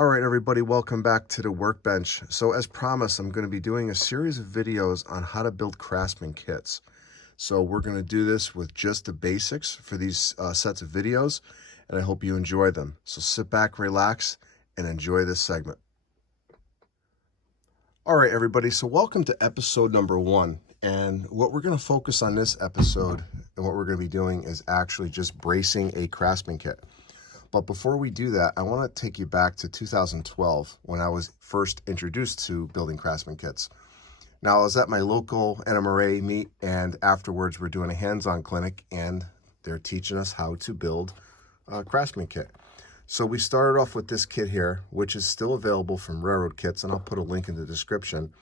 All right, everybody, welcome back to the workbench. So as promised, I'm going to be doing a series of videos on how to build Craftsman kits. So we're going to do this with just the basics for these sets of videos, and I hope you enjoy them. So sit back, relax, and enjoy this segment. All right, everybody, so welcome to episode number 1. And what we're going to focus on this episode and what we're going to be doing is actually just bracing a Craftsman kit. But before we do that, I want to take you back to 2012 when I was first introduced to building Craftsman kits. Now, I was at my local NMRA meet, and afterwards we're doing a hands-on clinic, and they're teaching us how to build a Craftsman kit. So we started off with this kit here, which is still available from Railroad Kits, and I'll put a link in the description.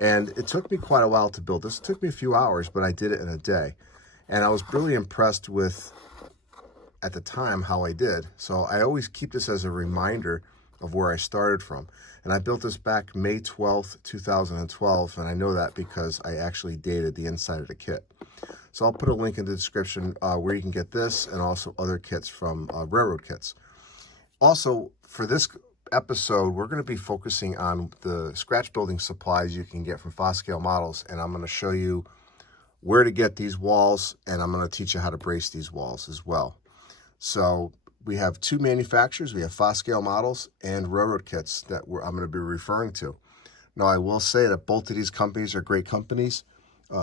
And it took me quite a while to build this. It took me a few hours, but I did it in a day. And I was really impressed with, at the time, how I did. So I always keep this as a reminder of where I started from. And I built this back May 12th, 2012, and I know that because I actually dated the inside of the kit. So I'll put a link in the description where you can get this and also other kits from Railroad Kits. Also, for this episode, we're going to be focusing on the scratch building supplies you can get from Foscale Models, and I'm going to show you where to get these walls, and I'm going to teach you how to brace these walls as well. So we have two manufacturers. We have Foscale Models and Railroad Kits that I'm going to be referring to. Now, I will say that both of these companies are great companies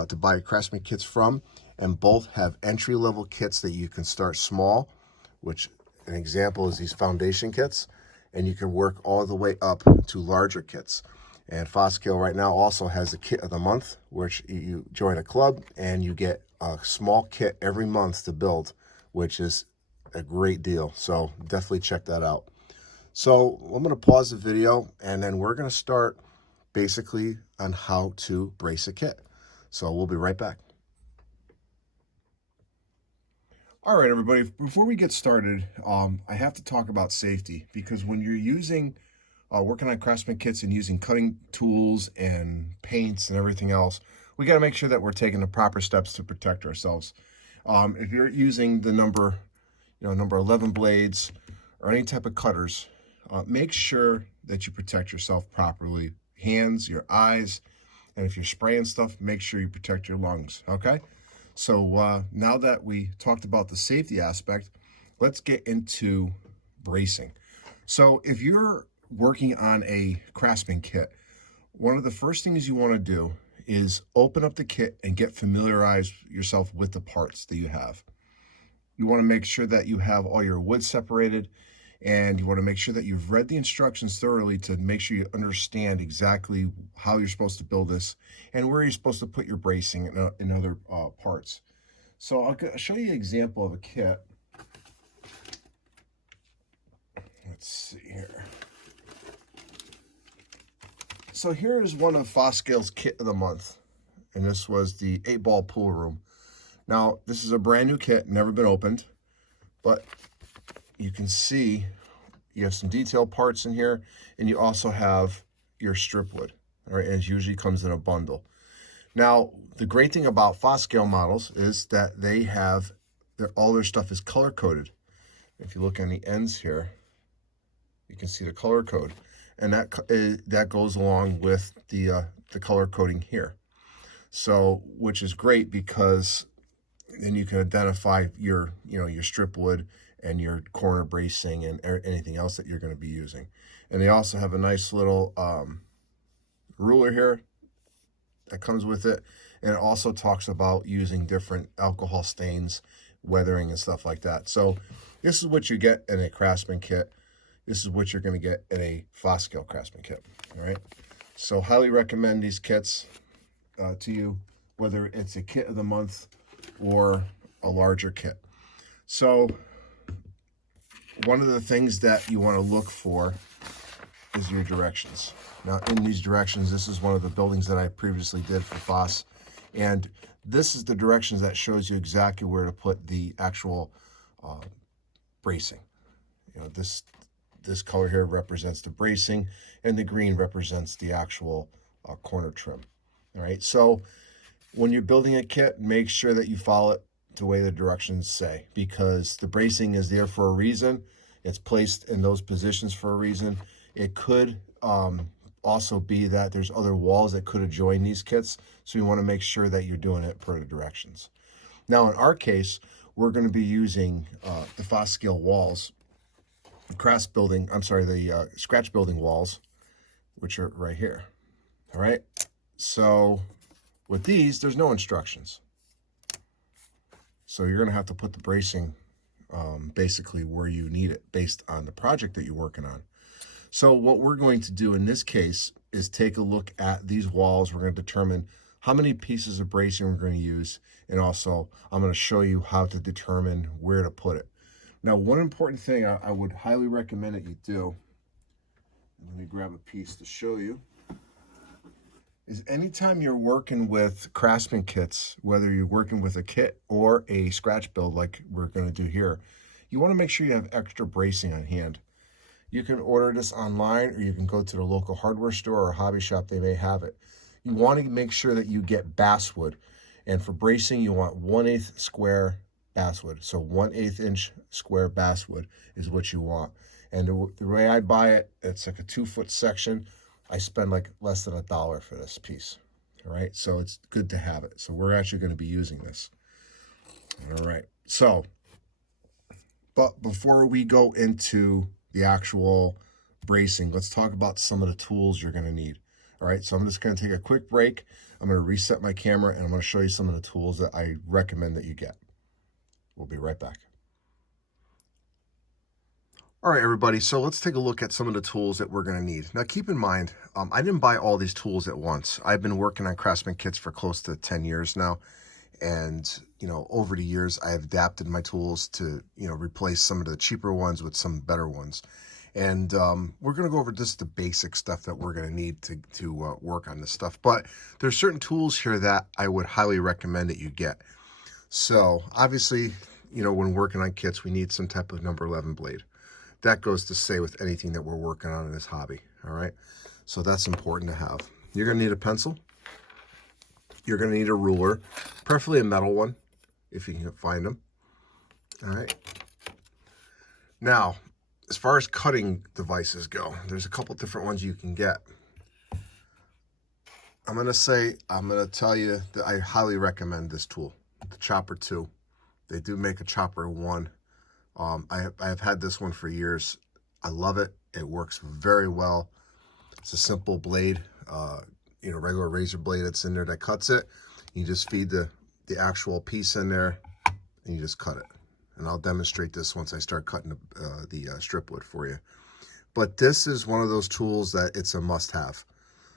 to buy Craftsman kits from, and both have entry-level kits that you can start small, which an example is these foundation kits, and you can work all the way up to larger kits. And Foscale right now also has the kit of the month, which you join a club and you get a small kit every month to build, which is a great deal. So definitely check that out. So I'm going to pause the video, and then we're going to start basically on how to brace a kit. So we'll be right back. All right, everybody, before we get started, I have to talk about safety, because when you're working on Craftsman kits and using cutting tools and paints and everything else, we got to make sure that we're taking the proper steps to protect ourselves. If you're using the number 11 blades or any type of cutters, make sure that you protect yourself properly. Hands, your eyes, and if you're spraying stuff, make sure you protect your lungs, okay? So now that we talked about the safety aspect, let's get into bracing. So if you're working on a Craftsman kit, one of the first things you want to do is open up the kit and get familiarized yourself with the parts that you have. You want to make sure that you have all your wood separated, and you want to make sure that you've read the instructions thoroughly to make sure you understand exactly how you're supposed to build this and where you're supposed to put your bracing and other parts. So I'll show you an example of a kit. Let's see here. So here is one of Foscale's kit of the month, and this was the 8-ball pool room. Now, this is a brand new kit, never been opened, but you can see you have some detail parts in here, and you also have your strip wood, all right, and it usually comes in a bundle. Now, the great thing about Foscale Models is that they have all their stuff is color-coded. If you look on the ends here, you can see the color code, and that goes along with the color coding here. So, which is great because then you can identify your strip wood and your corner bracing and anything else that you're going to be using. And they also have a nice little ruler here that comes with it. And it also talks about using different alcohol stains, weathering, and stuff like that. So this is what you get in a Craftsman kit. This is what you're going to get in a Foscale Craftsman kit. All right. So highly recommend these kits to you, whether it's a kit of the month or a larger kit. So one of the things that you want to look for is your directions. Now, in these directions, this is one of the buildings that I previously did for Foss, and this is the directions that shows you exactly where to put the actual bracing. This color here represents the bracing, and the green represents the actual corner trim. All right, so when you're building a kit, make sure that you follow it the way the directions say, because the bracing is there for a reason. It's placed in those positions for a reason, It could also be that there's other walls that could have joined these kits, so you want to make sure that you're doing it per the directions. Now, in our case, we're going to be using the Foscale walls, the scratch building walls, which are right here. All right. So with these, there's no instructions. So you're going to have to put the bracing basically where you need it based on the project that you're working on. So what we're going to do in this case is take a look at these walls. We're going to determine how many pieces of bracing we're going to use. And also, I'm going to show you how to determine where to put it. Now, one important thing I would highly recommend that you do, let me grab a piece to show you, is anytime you're working with Craftsman kits, whether you're working with a kit or a scratch build like we're going to do here, you want to make sure you have extra bracing on hand. You can order this online, or you can go to the local hardware store or hobby shop. They may have it. You want to make sure that you get basswood. And for bracing, you want 1/8 square basswood. So 1/8 inch square basswood is what you want. And the way I buy it, it's like a 2-foot section. I spend like less than $1 for this piece. All right, so it's good to have it. So we're actually going to be using this. All right, so, but before we go into the actual bracing, let's talk about some of the tools you're going to need. All right, so I'm just going to take a quick break. I'm going to reset my camera, and I'm going to show you some of the tools that I recommend that you get. We'll be right back. All right, everybody, so let's take a look at some of the tools that we're going to need. Now, keep in mind, I didn't buy all these tools at once. I've been working on Craftsman kits for close to 10 years now. And, you know, over the years, I've adapted my tools to, you know, replace some of the cheaper ones with some better ones. And we're going to go over just the basic stuff that we're going to need to work on this stuff. But there's certain tools here that I would highly recommend that you get. So, obviously, you know, when working on kits, we need some type of number 11 blade. That goes to say with anything that we're working on in this hobby, all right? So that's important to have. You're going to need a pencil. You're going to need a ruler, preferably a metal one, if you can find them, all right? Now, as far as cutting devices go, there's a couple different ones you can get. I'm going to tell you that I highly recommend this tool, the Chopper 2. They do make a Chopper 1. I've had this one for years. I love it. It works very well. It's a simple blade, you know, regular razor blade that's in there that cuts it. You just feed the actual piece in there, and you just cut it. And I'll demonstrate this once I start cutting the strip wood for you. But this is one of those tools that it's a must-have.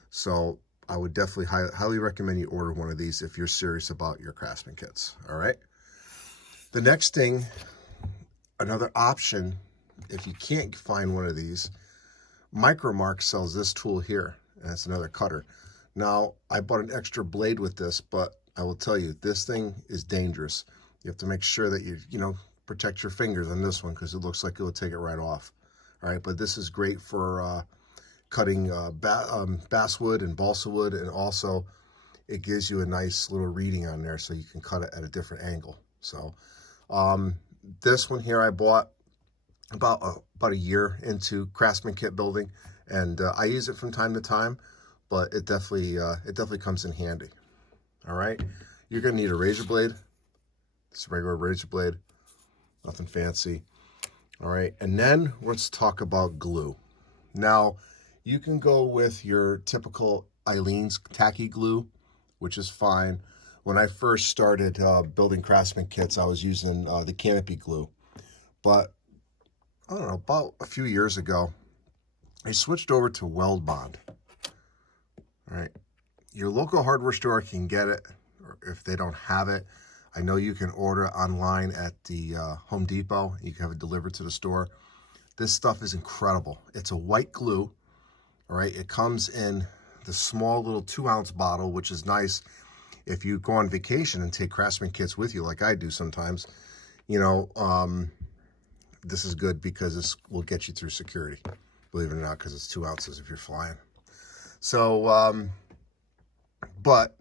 So I would definitely highly recommend you order one of these if you're serious about your Craftsman kits. All right. The next thing, another option, if you can't find one of these, Micromark sells this tool here, and it's another cutter. Now, I bought an extra blade with this, but I will tell you, this thing is dangerous. You have to make sure that you know, protect your fingers on this one, because it looks like it will take it right off. All right, but this is great for cutting basswood and balsa wood, and also it gives you a nice little reading on there so you can cut it at a different angle. So this one here I bought about a year into Craftsman kit building, and I use it from time to time, but it definitely comes in handy. All right, you're gonna need a razor blade. It's a regular razor blade, nothing fancy. All right, and then let's talk about glue. Now, you can go with your typical Eileen's tacky glue, which is fine. When I first started building Craftsman kits, I was using the Canopy glue. But, I don't know, about a few years ago, I switched over to Weld Bond. All right, your local hardware store can get it, or if they don't have it, I know you can order it online at the Home Depot. You can have it delivered to the store. This stuff is incredible. It's a white glue, all right? It comes in the small little 2-ounce bottle, which is nice if you go on vacation and take Craftsman kits with you, like I do sometimes. You know, this is good because this will get you through security, believe it or not, because it's 2 ounces if you're flying. So, but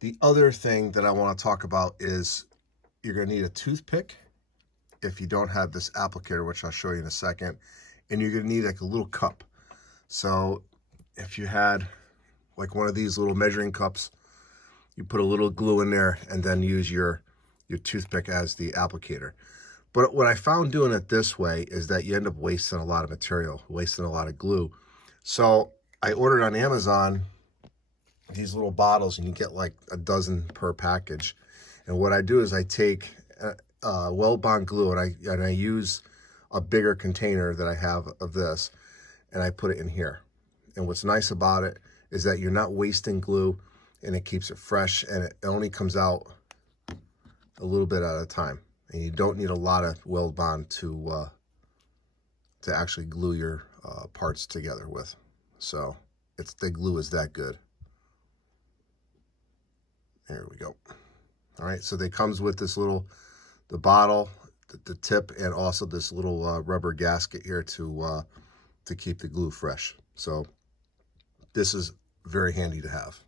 the other thing that I want to talk about is you're going to need a toothpick if you don't have this applicator, which I'll show you in a second, and you're going to need like a little cup. So if you had like one of these little measuring cups, you put a little glue in there and then use your toothpick as the applicator. But what I found doing it this way is that you end up wasting a lot of material, wasting a lot of glue. So I ordered on Amazon these little bottles, and you get like a dozen per package. And what I do is I take weld bond glue, and I use a bigger container that I have of this, and I put it in here. And what's nice about it is that you're not wasting glue, and it keeps it fresh, and it only comes out a little bit at a time. And you don't need a lot of weld bond to actually glue your parts together with. So the glue is that good. There we go. All right, so they comes with this the bottle, the tip, and also this little rubber gasket here to keep the glue fresh. So this is very handy to have.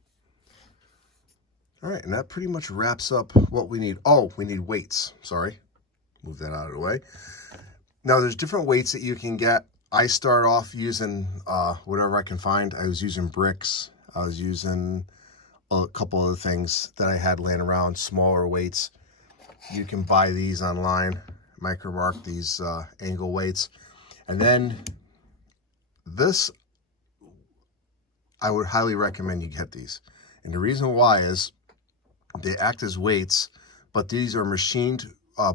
All right, and that pretty much wraps up what we need. Oh, we need weights. Sorry, move that out of the way. Now, there's different weights that you can get. I start off using whatever I can find. I was using bricks. I was using a couple other things that I had laying around, smaller weights. You can buy these online, micromark these angle weights. And then this, I would highly recommend you get these. And the reason why is they act as weights, but these are machined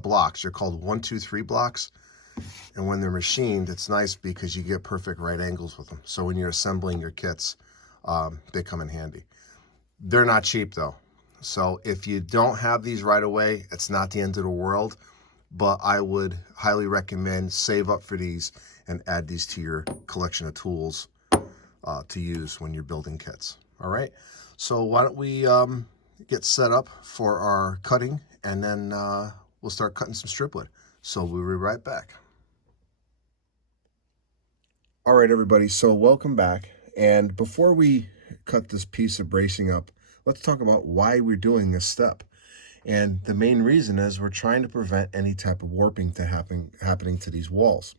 blocks. They're called 1, 2, 3 blocks. And when they're machined, it's nice because you get perfect right angles with them. So when you're assembling your kits, they come in handy. They're not cheap though. So if you don't have these right away, it's not the end of the world, but I would highly recommend save up for these and add these to your collection of tools to use when you're building kits. All right. So why don't we get set up for our cutting, and then we'll start cutting some strip wood. So we'll be right back. All right, everybody. So welcome back. And before we cut this piece of bracing up, let's talk about why we're doing this step. And the main reason is we're trying to prevent any type of warping happening to these walls.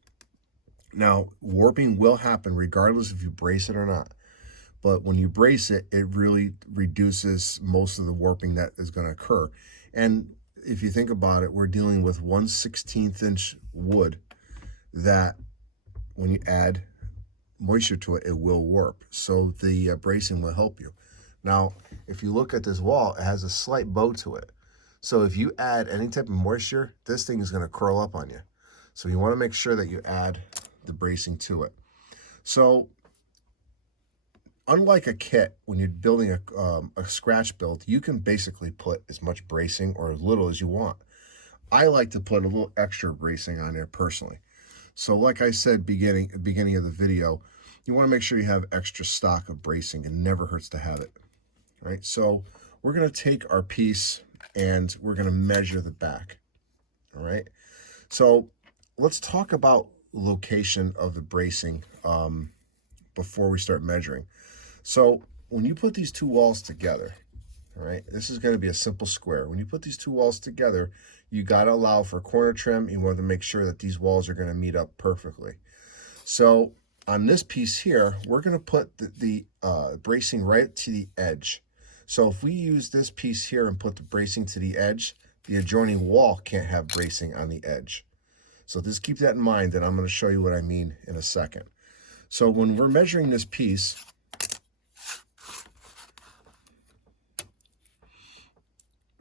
Now, warping will happen regardless if you brace it or not. But when you brace it, it really reduces most of the warping that is going to occur. And if you think about it, we're dealing with 1/16 inch wood that when you add moisture to it, it will warp. So the bracing will help you. Now, if you look at this wall, it has a slight bow to it. So if you add any type of moisture, this thing is going to curl up on you. So you want to make sure that you add the bracing to it. So unlike a kit, when you're building a scratch build, you can basically put as much bracing or as little as you want. I like to put a little extra bracing on there personally. So like I said, beginning of the video, you want to make sure you have extra stock of bracing. It never hurts to have it. All right, so we're going to take our piece and we're going to measure the back. All right, so let's talk about location of the bracing before we start measuring. So when you put these two walls together, all right, this is going to be a simple square. When you put these two walls together, you got to allow for corner trim. You want to make sure that these walls are going to meet up perfectly. So on this piece here, we're going to put the bracing right to the edge. So if we use this piece here and put the bracing to the edge, the adjoining wall can't have bracing on the edge. So just keep that in mind, and I'm going to show you what I mean in a second. So when we're measuring this piece,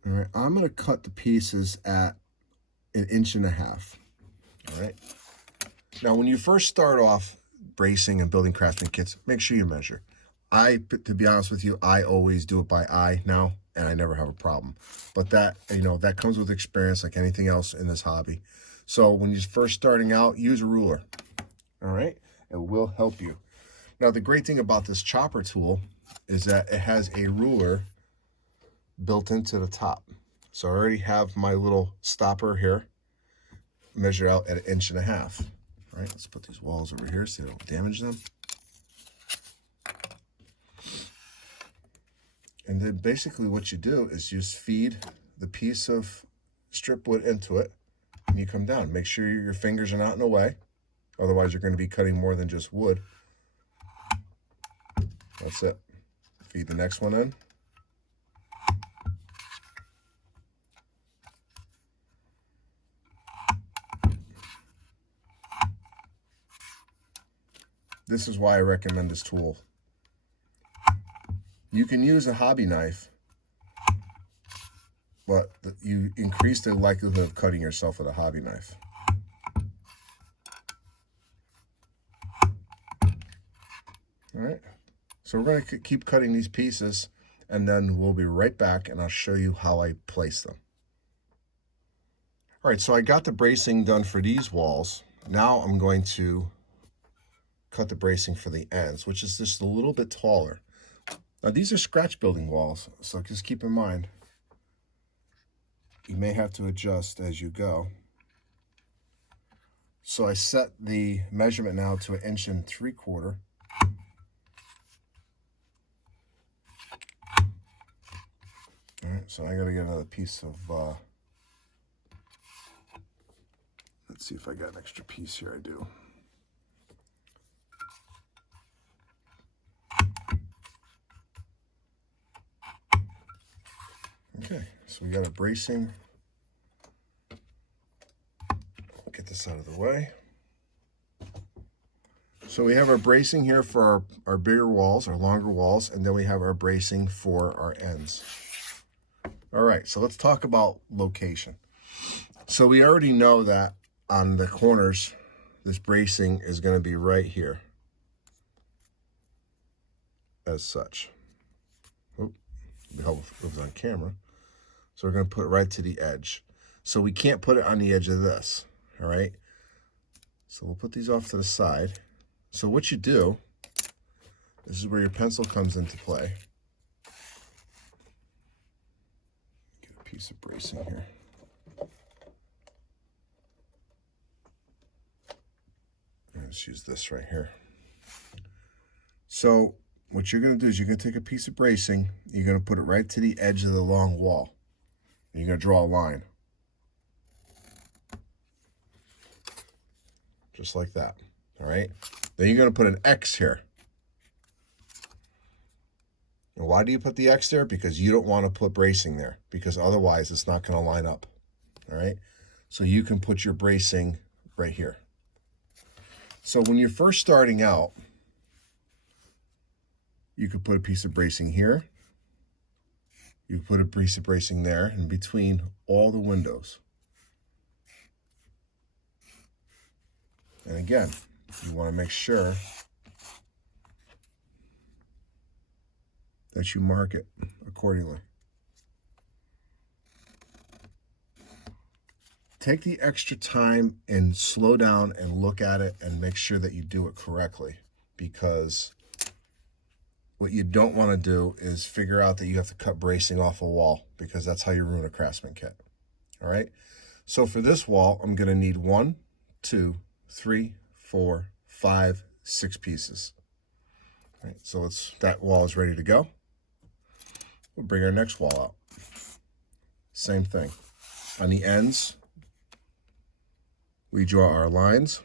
all right, I'm going to cut the pieces at 1.5 inches. All right. Now, when you first start off bracing and building Craftsman kits, make sure you measure. To be honest with you, I always do it by eye now, and I never have a problem. But that, that comes with experience like anything else in this hobby. So when you're first starting out, use a ruler. All right. It will help you. Now, the great thing about this chopper tool is that it has a ruler built into the top. So I already have my little stopper here, measure out at 1.5 inches. All right, let's put these walls over here so they don't damage them. And then basically what you do is you just feed the piece of strip wood into it, and you come down. Make sure your fingers are not in the way. Otherwise, you're going to be cutting more than just wood. That's it. Feed the next one in. This is why I recommend this tool. You can use a hobby knife, but you increase the likelihood of cutting yourself with a hobby knife. All right, so we're going to keep cutting these pieces, and then we'll be right back, and I'll show you how I place them. All right, so I got the bracing done for these walls. Now I'm going to cut the bracing for the ends, which is just a little bit taller. Now these are scratch building walls, so just keep in mind, you may have to adjust as you go. So I set the measurement now to 1 3/4 inches. All right, so I gotta get another piece of, let's see if I got an extra piece here. I do. Okay, so we got a bracing. Get this out of the way. So we have our bracing here for our bigger walls, our longer walls, and then we have our bracing for our ends. All right, so let's talk about location. So we already know that on the corners, this bracing is going to be right here, as such. Oop, it'd be helpful if it was on camera. So we're going to put it right to the edge. So we can't put it on the edge of this, all right? So we'll put these off to the side. So what you do, this is where your pencil comes into play. Get a piece of bracing here. Let's use this right here. So what you're going to do is you're going to take a piece of bracing, you're going to put it right to the edge of the long wall. And you're going to draw a line. Just like that, all right? Then you're going to put an X here. And why do you put the X there? Because you don't want to put bracing there, because otherwise it's not going to line up, all right? So you can put your bracing right here. So when you're first starting out, you could put a piece of bracing here. You put a piece of bracing there in between all the windows. And again, you want to make sure that you mark it accordingly. Take the extra time and slow down and look at it and make sure that you do it correctly, because what you don't want to do is figure out that you have to cut bracing off a wall, because that's how you ruin a Craftsman kit. All right. So for this wall, I'm going to need 1, 2, 3, 4, 5, 6 pieces. All right. So that wall is ready to go. We'll bring our next wall out. Same thing. On the ends, we draw our lines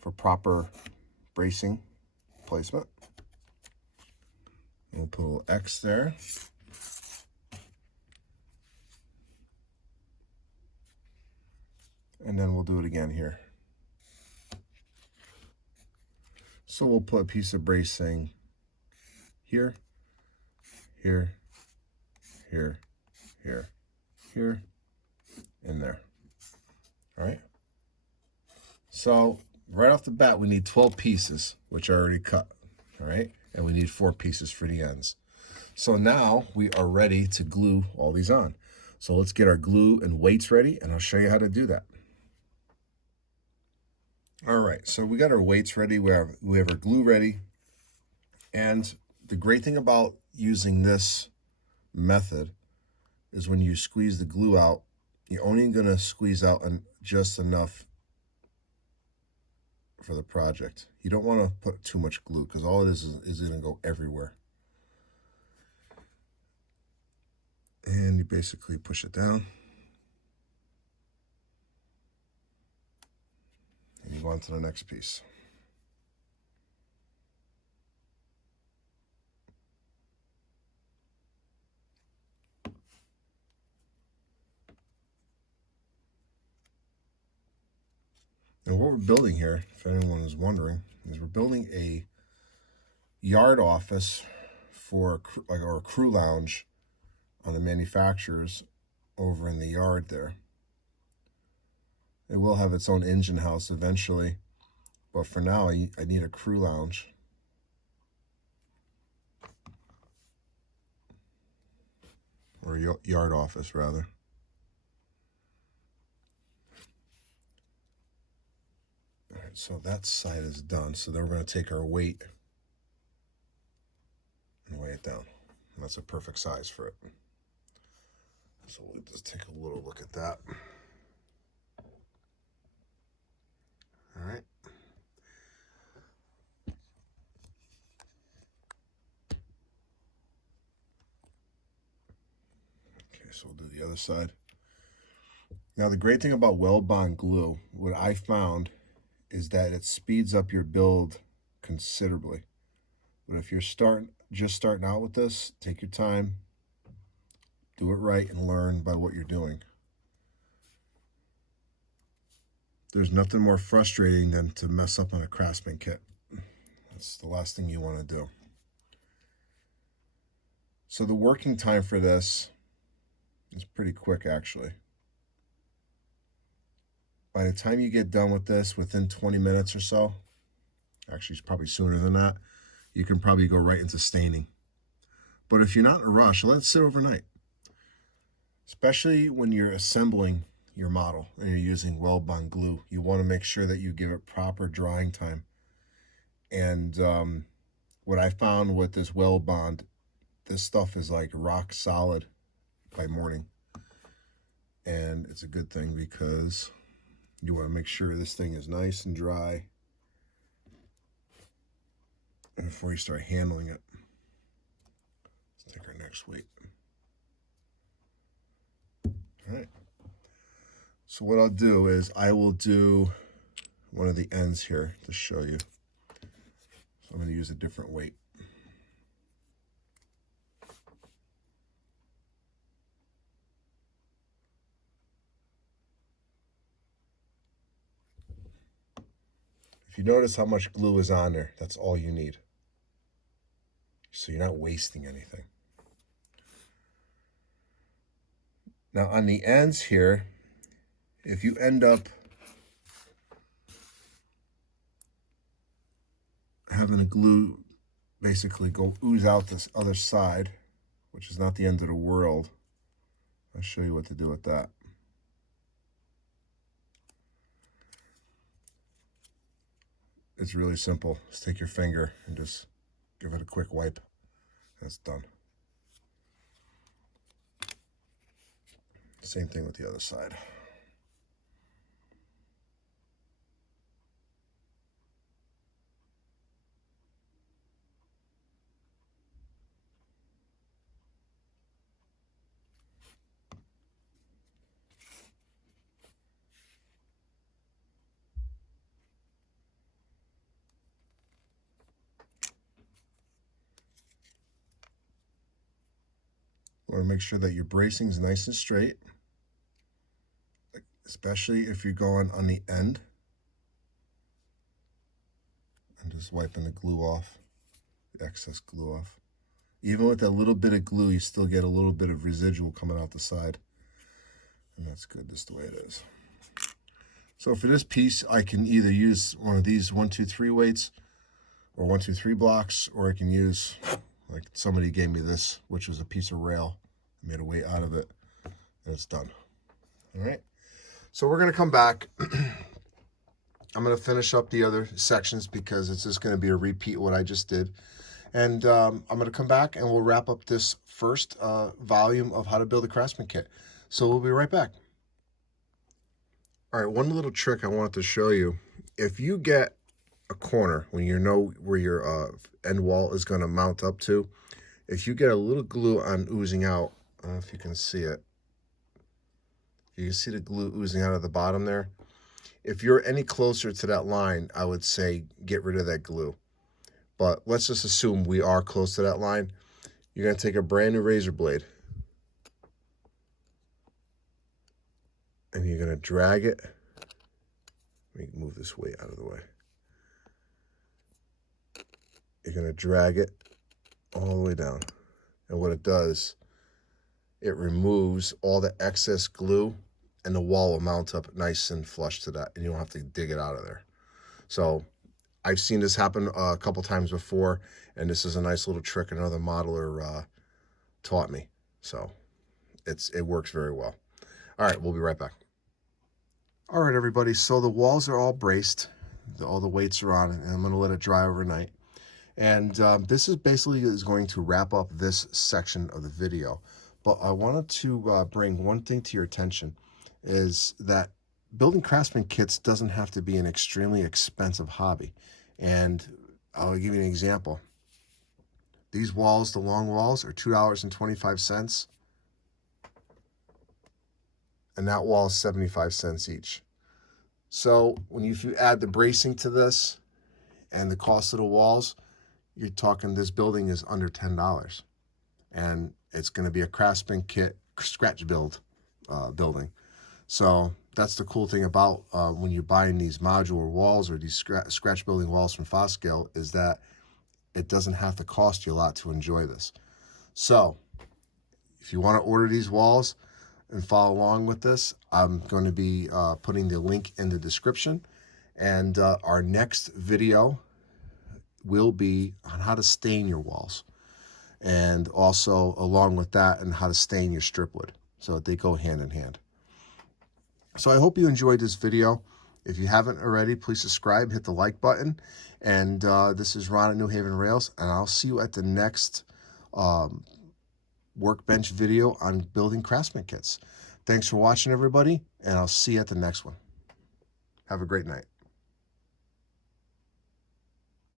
for proper bracing placement. We'll put a little X there. And then we'll do it again here. So we'll put a piece of bracing here, here, here, here, here, and there. All right. So right off the bat, we need 12 pieces, which are already cut. All right. And we need 4 pieces for the ends. So now we are ready to glue all these on. So let's get our glue and weights ready, and I'll show you how to do that. All right, so we got our weights ready, we have our glue ready. And the great thing about using this method is when you squeeze the glue out, you're only gonna squeeze out just enough for the project. You don't wanna put too much glue, because all it is gonna go everywhere. And you basically push it down. And you go on to the next piece. And what we're building here, if anyone is wondering, is we're building a yard office for or a crew lounge on the manufacturers over in the yard there. It will have its own engine house eventually, but for now I need a crew lounge. Or yard office, rather. All right, so that side is done. So then we're going to take our weight and weigh it down. And that's a perfect size for it. So we'll just take a little look at that. All right. Okay, so we'll do the other side. Now, the great thing about weld bond glue, what I found, is that it speeds up your build considerably. But if you're just starting out with this, take your time, do it right, and learn by what you're doing. There's nothing more frustrating than to mess up on a Craftsman kit. That's the last thing you want to do. So the working time for this is pretty quick, actually. By the time you get done with this, within 20 minutes or so, actually it's probably sooner than that, you can probably go right into staining. But if you're not in a rush, let it sit overnight. Especially when you're assembling your model and you're using weld bond glue, you want to make sure that you give it proper drying time. And what I found with this weld bond, this stuff is like rock solid by morning. And it's a good thing because you want to make sure this thing is nice and dry before you start handling it. Let's take our next weight. All right. So what I'll do is I will do one of the ends here to show you. So I'm going to use a different weight. If you notice how much glue is on there, that's all you need. So you're not wasting anything. Now on the ends here, if you end up having the glue basically go ooze out this other side, which is not the end of the world, I'll show you what to do with that. It's really simple. Just take your finger and just give it a quick wipe. That's done. Same thing with the other side. Want to make sure that your bracing is nice and straight, especially if you're going on the end. And just wiping the glue off, the excess glue off. Even with that little bit of glue, you still get a little bit of residual coming out the side. And that's good, just the way it is. So for this piece, I can either use one of these 1, 2, 3 weights or 1, 2, 3 blocks, or I can use, like somebody gave me this, which was a piece of rail. I made a weight out of it, and it's done. All right. So we're going to come back. I'm going to finish up the other sections because it's just going to be a repeat of what I just did. And I'm going to come back and we'll wrap up this first volume of how to build a Craftsman kit. So we'll be right back. All right, one little trick I wanted to show you. If you get a corner, when you know where your end wall is going to mount up to, if you get a little glue on oozing out, I don't know if you can see it. You can see the glue oozing out of the bottom there. If you're any closer to that line, I would say get rid of that glue. But let's just assume we are close to that line. You're going to take a brand new razor blade and you're going to drag it Let me move this weight out of the way. You're going to drag it all the way down. And what it does, it removes all the excess glue, and the wall will mount up nice and flush to that, and you don't have to dig it out of there. So I've seen this happen a couple times before, and this is a nice little trick another modeler taught me. So it works very well. All right, we'll be right back. All right, everybody, so the walls are all braced. All the weights are on, and I'm going to let it dry overnight. And this is basically going to wrap up this section of the video. But I wanted to bring one thing to your attention, is that building Craftsman kits doesn't have to be an extremely expensive hobby. And I'll give you an example. These walls, the long walls, are $2.25. And that wall is 75 cents each. So if you add the bracing to this and the cost of the walls, you're talking this building is under $10. And it's going to be a Craftsman kit scratch build building. So that's the cool thing about when you're buying these modular walls or these scratch building walls from Foscale, is that it doesn't have to cost you a lot to enjoy this. So if you want to order these walls and follow along with this, I'm going to be putting the link in the description. And our next video will be on how to stain your walls. And also along with that, and how to stain your strip wood. So they go hand in hand. So I hope you enjoyed this video. If you haven't already, please subscribe, hit the like button. And this is Ron at New Haven Rails, and I'll see you at the next workbench video on building Craftsman kits. Thanks for watching, everybody, and I'll see you at the next one. Have a great night.